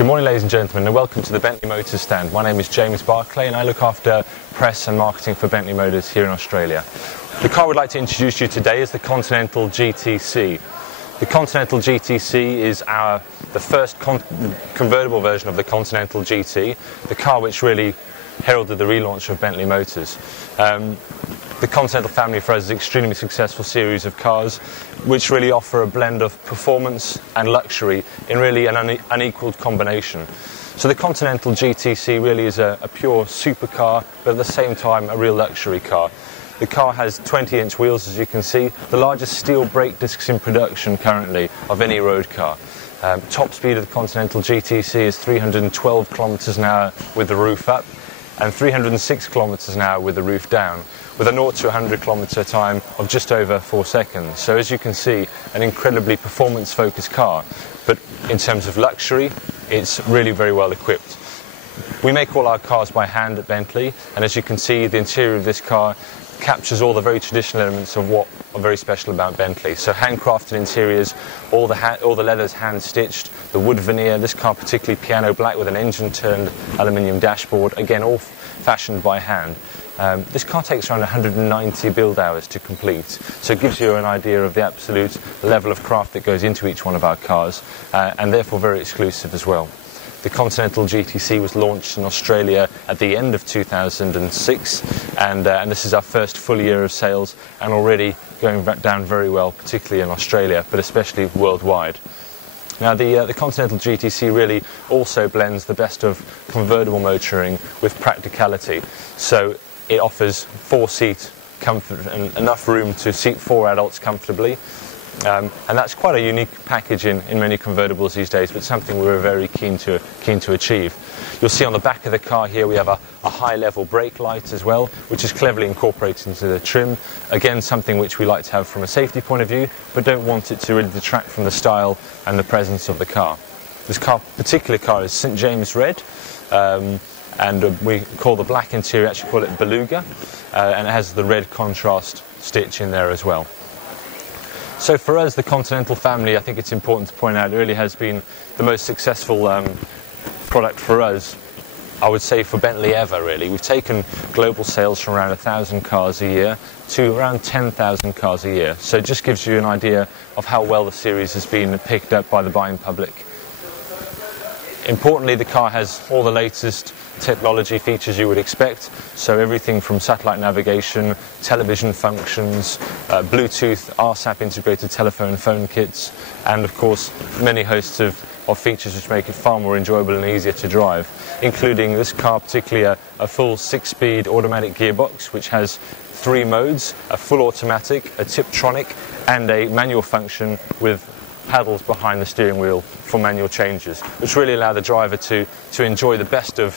Good morning, ladies and gentlemen, and welcome to the Bentley Motors stand. My name is James Barclay and I look after press and marketing for Bentley Motors here in Australia. The car we'd like to introduce you today is the Continental GTC. The Continental GTC is the first convertible version of the Continental GT, the car which really heralded the relaunch of Bentley Motors. The Continental family for us is an extremely successful series of cars which really offer a blend of performance and luxury in really an unequaled combination. So the Continental GTC really is a pure supercar, but at the same time a real luxury car. The car has 20-inch wheels, as you can see, the largest steel brake discs in production currently of any road car. Top speed of the Continental GTC is 312 kilometers an hour with the roof up and 306 kilometers an hour with the roof down, with a 0 to 100 kilometer time of just over 4 seconds. So as you can see, an incredibly performance-focused car, but in terms of luxury, it's really very well equipped. We make all our cars by hand at Bentley, and as you can see, the interior of this car captures all the very traditional elements of what are very special about Bentley. So handcrafted interiors, all the leathers hand-stitched, the wood veneer, this car particularly piano black with an engine-turned aluminium dashboard, again all fashioned by hand. This car takes around 190 build hours to complete, so it gives you an idea of the absolute level of craft that goes into each one of our cars, and therefore very exclusive as well. The Continental GTC was launched in Australia at the end of 2006, and this is our first full year of sales, and already going down very well, particularly in Australia, but especially worldwide. Now the Continental GTC really also blends the best of convertible motoring with practicality. So it offers 4-seat comfort and enough room to seat 4 adults comfortably. And that's quite a unique package in many convertibles these days, but something we were very keen to achieve. You'll see on the back of the car here we have a high-level brake light as well, which is cleverly incorporated into the trim. Again, something which we like to have from a safety point of view, but don't want it to really detract from the style and the presence of the car. This particular car is St James Red, and we call the black interior, actually call it Beluga, and it has the red contrast stitch in there as well. So for us, the Continental family, I think it's important to point out, it really has been the most successful product for us, I would say, for Bentley ever, really. We've taken global sales from around 1,000 cars a year to around 10,000 cars a year. So it just gives you an idea of how well the series has been picked up by the buying public. Importantly, the car has all the latest technology features you would expect, so everything from satellite navigation, television functions, Bluetooth, RSAP integrated telephone phone kits, and of course many hosts of features which make it far more enjoyable and easier to drive, including this car particularly a full 6-speed automatic gearbox which has 3 modes, a full automatic, a Tiptronic, and a manual function with paddles behind the steering wheel for manual changes, which really allow the driver to enjoy the best of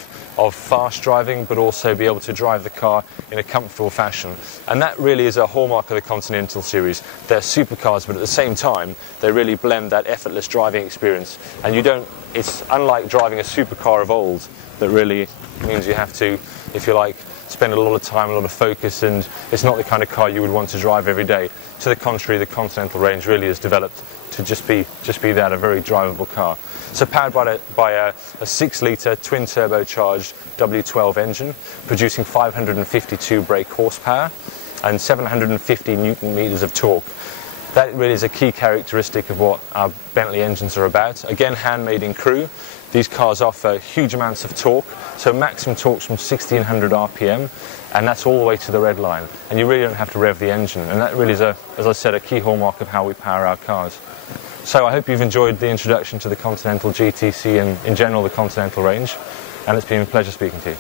fast driving, but also be able to drive the car in a comfortable fashion. And that really is a hallmark of the Continental series. They're supercars, but at the same time they really blend that effortless driving experience, and it's unlike driving a supercar of old that really means you have to, if you like, spend a lot of time, a lot of focus, and it's not the kind of car you would want to drive every day. To the contrary, the Continental range really has developed to just be that, a very drivable car. So powered by a 6-litre twin turbocharged W12 engine, producing 552 brake horsepower and 750 newton meters of torque. That really is a key characteristic of what our Bentley engines are about. Again, handmade in Crewe. These cars offer huge amounts of torque, so maximum torques from 1600 RPM, and that's all the way to the red line. And you really don't have to rev the engine, and that really is, as I said, a key hallmark of how we power our cars. So I hope you've enjoyed the introduction to the Continental GTC and in general the Continental range, and it's been a pleasure speaking to you.